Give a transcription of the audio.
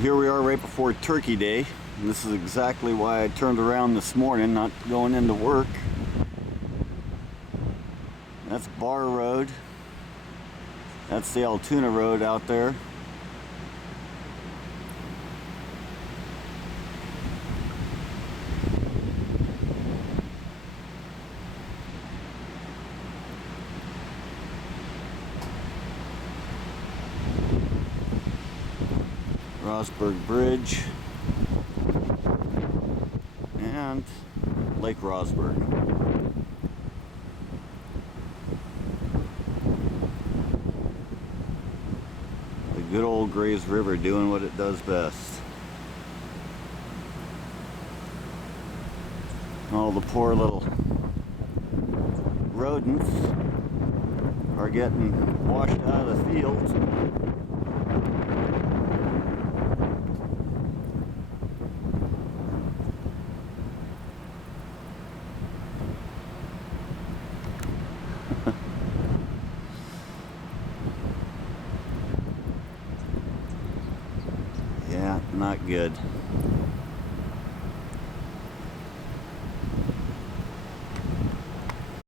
Here we are right before Turkey Day. And this is exactly why I turned around this morning, not going into work. That's Barr Road. That's the Altoona Road out there. Rosburg Bridge and Lake Rosburg. The good old Grays River doing what it does best. All the poor little rodents are getting washed out of the fields. Yeah, not good.